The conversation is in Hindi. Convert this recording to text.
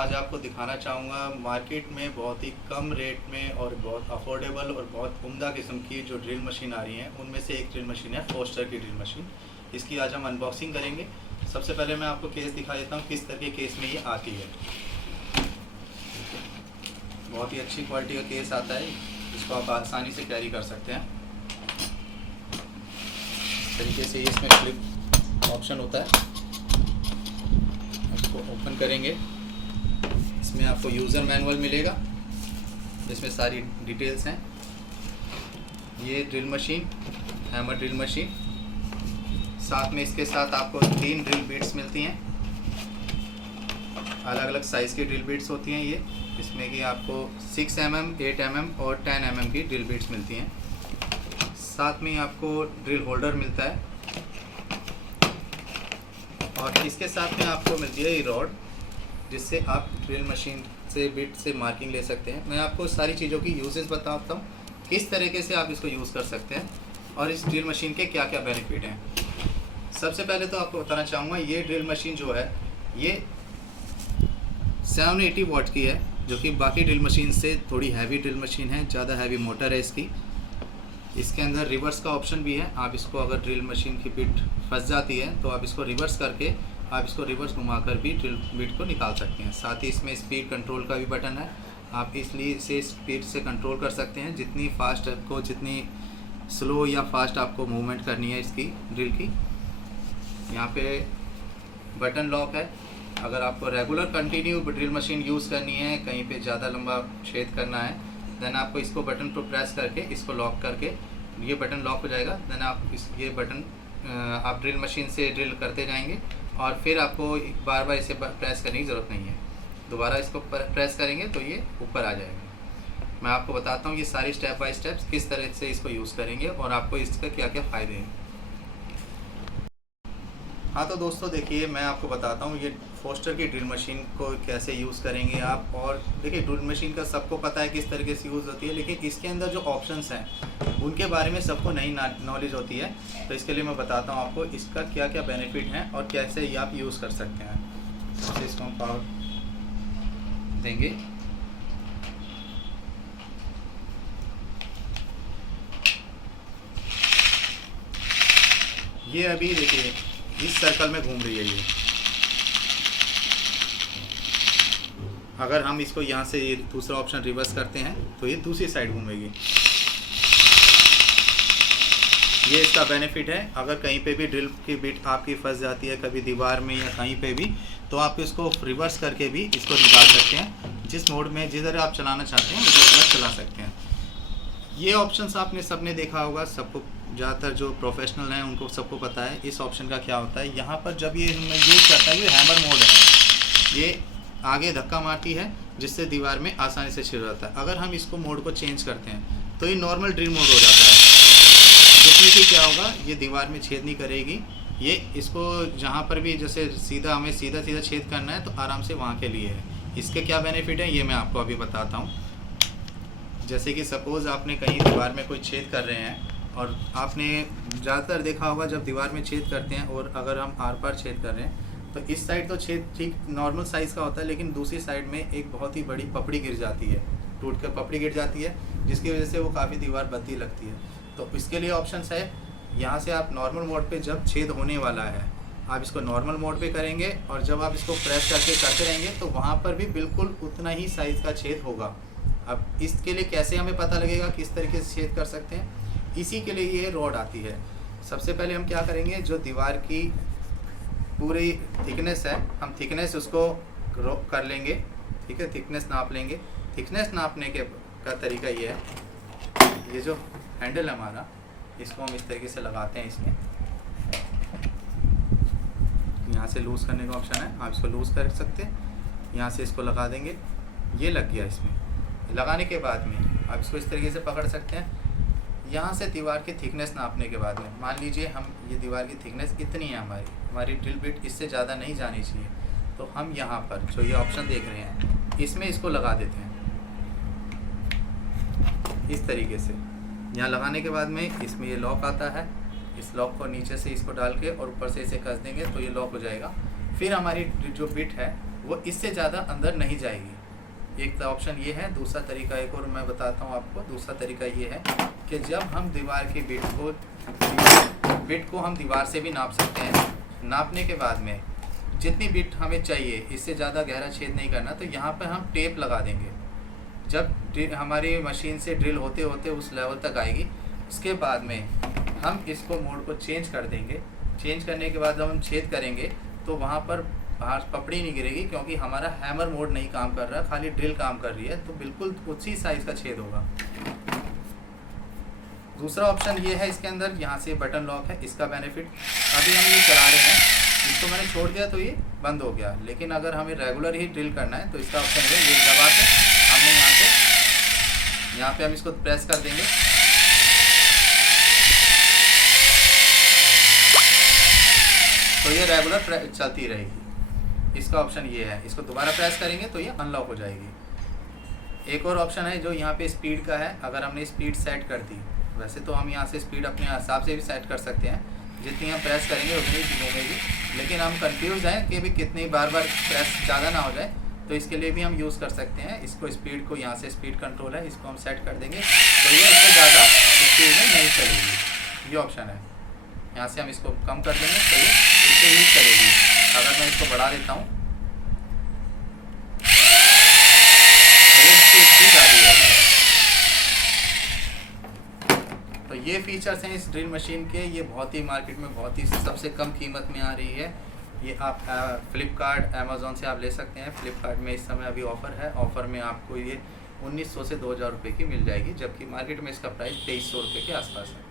आज आपको दिखाना चाहूँगा मार्केट में बहुत ही कम रेट में और बहुत अफोर्डेबल और बहुत उम्दा किस्म की जो ड्रिल मशीन आ रही हैं उनमें से एक ड्रिल मशीन है फोस्टर की ड्रिल मशीन। इसकी आज हम अनबॉक्सिंग करेंगे। सबसे पहले मैं आपको केस दिखा देता हूँ किस तरह के केस में ये आती है। बहुत ही अच्छी क्वालिटी का केस आता है, इसको आप आसानी से कैरी कर सकते हैं। इस तरीके से इसमें क्लिप ऑप्शन होता है, इसको ओपन करेंगे। इसमें आपको यूज़र मैनुअल मिलेगा जिसमें सारी डिटेल्स हैं। ये drill machine, hammer drill machine, साथ में इसके साथ आपको 3 ड्रिल बिट्स मिलती हैं। अलग अलग साइज़ की ड्रिल बिट्स होती हैं ये, इसमें कि आपको 6 mm, 8 mm और 10 mm की ड्रिल बिट्स मिलती हैं। साथ में आपको ड्रिल होल्डर मिलता है और इसके साथ में आपको मिलती है ये रॉड, जिससे आप ड्रिल मशीन से बिट से मार्किंग ले सकते हैं। मैं आपको सारी चीज़ों की यूजेस बताता हूँ, किस तरीके से आप इसको यूज़ कर सकते हैं और इस ड्रिल मशीन के क्या क्या बेनिफिट हैं। सबसे पहले तो आपको बताना चाहूँगा ये ड्रिल मशीन जो है ये 780 वाट की है, जो कि बाकी ड्रिल मशीन से थोड़ी हैवी ड्रिल मशीन है, ज़्यादा हैवी मोटर है इसकी। इसके अंदर रिवर्स का ऑप्शन भी है, आप इसको अगर ड्रिल मशीन की बिट फंस जाती है तो आप इसको रिवर्स करके आप इसको रिवर्स घुमाकर भी ड्रिल बिट को निकाल सकते हैं। साथ ही इसमें स्पीड कंट्रोल का भी बटन है, आप इसलिए इसे स्पीड से कंट्रोल कर सकते हैं, जितनी फास्ट आपको, जितनी स्लो या फास्ट आपको मूवमेंट करनी है इसकी ड्रिल की। यहाँ पे बटन लॉक है, अगर आपको regular continue drill machine use करनी है, कहीं पे ज़्यादा लंबा छेद करना है, देन आपको इसको बटन पर प्रेस करके इसको लॉक करके ये बटन लॉक हो जाएगा। देन आप ये बटन आप ड्रिल मशीन से ड्रिल करते जाएंगे और फिर आपको बार बार इसे प्रेस करने की ज़रूरत नहीं है। दोबारा इसको प्रेस करेंगे तो ये ऊपर आ जाएगा। मैं आपको बताता हूँ ये सारी स्टेप बाय स्टेप्स किस तरह से इसको यूज़ करेंगे और आपको इसका क्या क्या फ़ायदे हैं। हाँ तो दोस्तों देखिए, मैं आपको बताता हूँ ये फोस्टर की ड्रिल मशीन को कैसे यूज़ करेंगे आप। और देखिए ड्रिल मशीन का सबको पता है किस तरीके से यूज़ होती है, लेकिन इसके अंदर जो ऑप्शंस हैं उनके बारे में सबको नई नॉलेज होती है। तो इसके लिए मैं बताता हूँ आपको इसका क्या क्या बेनिफिट हैं और कैसे ये आप यूज़ कर सकते हैं। तो इसको हम पावर देंगे। ये अभी देखिए इस सर्कल में घूम रही है ये। अगर हम इसको यहाँ से ये दूसरा ऑप्शन रिवर्स करते हैं तो ये दूसरी साइड घूमेगी। ये इसका बेनिफिट है। अगर कहीं पे भी ड्रिल की बिट आपकी फंस जाती है कभी दीवार में या कहीं पे भी, तो आप इसको रिवर्स करके भी इसको निकाल सकते हैं। जिस मोड में जिधर आप चलाना चाहते हैं उधर चला सकते हैं। ये ऑप्शंस आपने सबने देखा होगा, सबको ज़्यादातर जो प्रोफेशनल हैं उनको सबको पता है इस ऑप्शन का क्या होता है। यहाँ पर जब ये यूज़ करता है, ये हैमर मोड है, ये आगे धक्का मारती है जिससे दीवार में आसानी से छेद जाता है। अगर हम इसको मोड को चेंज करते हैं तो ये नॉर्मल ड्रिल मोड हो जाता है, जिसमें कि क्या होगा ये दीवार में छेद नहीं करेगी। ये इसको जहाँ पर भी जैसे सीधा हमें सीधा सीधा छेद करना है तो आराम से वहाँ के लिए है। इसके क्या बेनिफिट है ये मैं आपको अभी बताता हूँ। जैसे कि सपोज़ आपने कहीं दीवार में कोई छेद कर रहे हैं और आपने ज़्यादातर देखा होगा जब दीवार में छेद करते हैं और अगर हम आर पार छेद कर रहे हैं तो इस साइड तो छेद ठीक नॉर्मल साइज़ का होता है, लेकिन दूसरी साइड में एक बहुत ही बड़ी पपड़ी गिर जाती है, टूट कर पपड़ी गिर जाती है, जिसकी वजह से वो काफ़ी दीवार बत्ती लगती है। तो इसके लिए ऑप्शंस है, यहाँ से आप नॉर्मल मोड पे जब छेद होने वाला है आप इसको नॉर्मल मोड पे करेंगे और जब आप इसको प्रेस करके करते रहेंगे तो वहाँ पर भी बिल्कुल उतना ही साइज़ का छेद होगा। अब इसके लिए कैसे हमें पता लगेगा किस तरीके से छेद कर सकते हैं, इसी के लिए ये रॉड आती है। सबसे पहले हम क्या करेंगे, जो दीवार की पूरी थिकनेस है हम थिकनेस उसको कर लेंगे, ठीक है, थिकनेस नाप लेंगे। थिकनेस नापने का तरीका ये है, ये जो हैंडल है हमारा इसको हम इस तरीके से लगाते हैं। इसमें यहाँ से लूज़ करने का ऑप्शन है, आप इसको लूज़ कर सकते हैं। यहाँ से इसको लगा देंगे, ये लग गया। इसमें लगाने के बाद में आप इसको इस तरीके से पकड़ सकते हैं। यहाँ से दीवार की थिकनेस नापने के बाद में मान लीजिए हम ये दीवार की थिकनेस इतनी है, हमारी ड्रिल बिट इससे ज़्यादा नहीं जानी चाहिए, तो हम यहाँ पर जो ये ऑप्शन देख रहे हैं इसमें इसको लगा देते हैं इस तरीके से। यहाँ लगाने के बाद में इसमें ये लॉक आता है, इस लॉक को नीचे से इसको डाल के और ऊपर से इसे कस देंगे तो ये लॉक हो जाएगा। फिर हमारी जो बिट है वो इससे ज़्यादा अंदर नहीं जाएगी। एक ऑप्शन ये है। दूसरा तरीका एक और मैं बताता हूँ आपको। दूसरा तरीका ये है कि जब हम दीवार की बिट को हम दीवार से भी नाप सकते हैं। नापने के बाद में जितनी बिट हमें चाहिए, इससे ज़्यादा गहरा छेद नहीं करना, तो यहाँ पर हम टेप लगा देंगे। जब हमारी मशीन से ड्रिल होते होते उस लेवल तक आएगी, उसके बाद में हम इसको मोड को चेंज कर देंगे। चेंज करने के बाद जब हम छेद करेंगे तो वहाँ पर बाहर पपड़ी नहीं गिरेगी, क्योंकि हमारा हैमर मोड नहीं काम कर रहा, खाली ड्रिल काम कर रही है, तो बिल्कुल उसी साइज़ का छेद होगा। दूसरा ऑप्शन ये है इसके अंदर, यहाँ से बटन लॉक है। इसका बेनिफिट, अभी हम ये चला रहे हैं, इसको मैंने छोड़ दिया तो ये बंद हो गया, लेकिन अगर हमें रेगुलर ही ड्रिल करना है तो इसका ऑप्शन है, ये दबा के हमने यहाँ पे हम इसको प्रेस कर देंगे। तो ये रेगुलर चलती रहेगी। इसका ऑप्शन ये है। इसको दोबारा प्रेस करेंगे तो ये अनलॉक हो जाएगी। एक और ऑप्शन है जो यहाँ पे स्पीड का है। अगर हमने स्पीड सेट कर दी, वैसे तो हम यहाँ से स्पीड अपने हिसाब से भी सेट कर सकते हैं, जितनी हम प्रेस करेंगे उतनी घूमेगी, लेकिन हम कंफ्यूज हैं कि भी कितनी बार प्रेस ज़्यादा ना हो जाए, तो इसके लिए भी हम यूज़ कर सकते हैं इसको। स्पीड को यहाँ से स्पीड कंट्रोल है, इसको हम सेट कर देंगे तो ये इससे ज़्यादा स्पीड में नहीं चलेगी। ये ऑप्शन है। यहाँ से हम इसको कम कर देंगे तो ये इससे यूज करेगी। अगर मैं इसको बढ़ा देता हूँ तो ये इसकी स्पीड ज़्यादा होगी। तो ये फीचर्स हैं इस ड्रिल मशीन के। ये बहुत ही मार्केट में बहुत ही सबसे कम कीमत में आ रही है। ये आप फ्लिपकार्ट, अमेज़ॉन से आप ले सकते हैं। फ्लिपकार्ट में इस समय अभी ऑफ़र है। ऑफ़र में आपको ये 1900 से 2000 रुपये की मिल जाएगी, जबकि मार्केट में इसका प्राइस 2300 रुपये के आसपास है।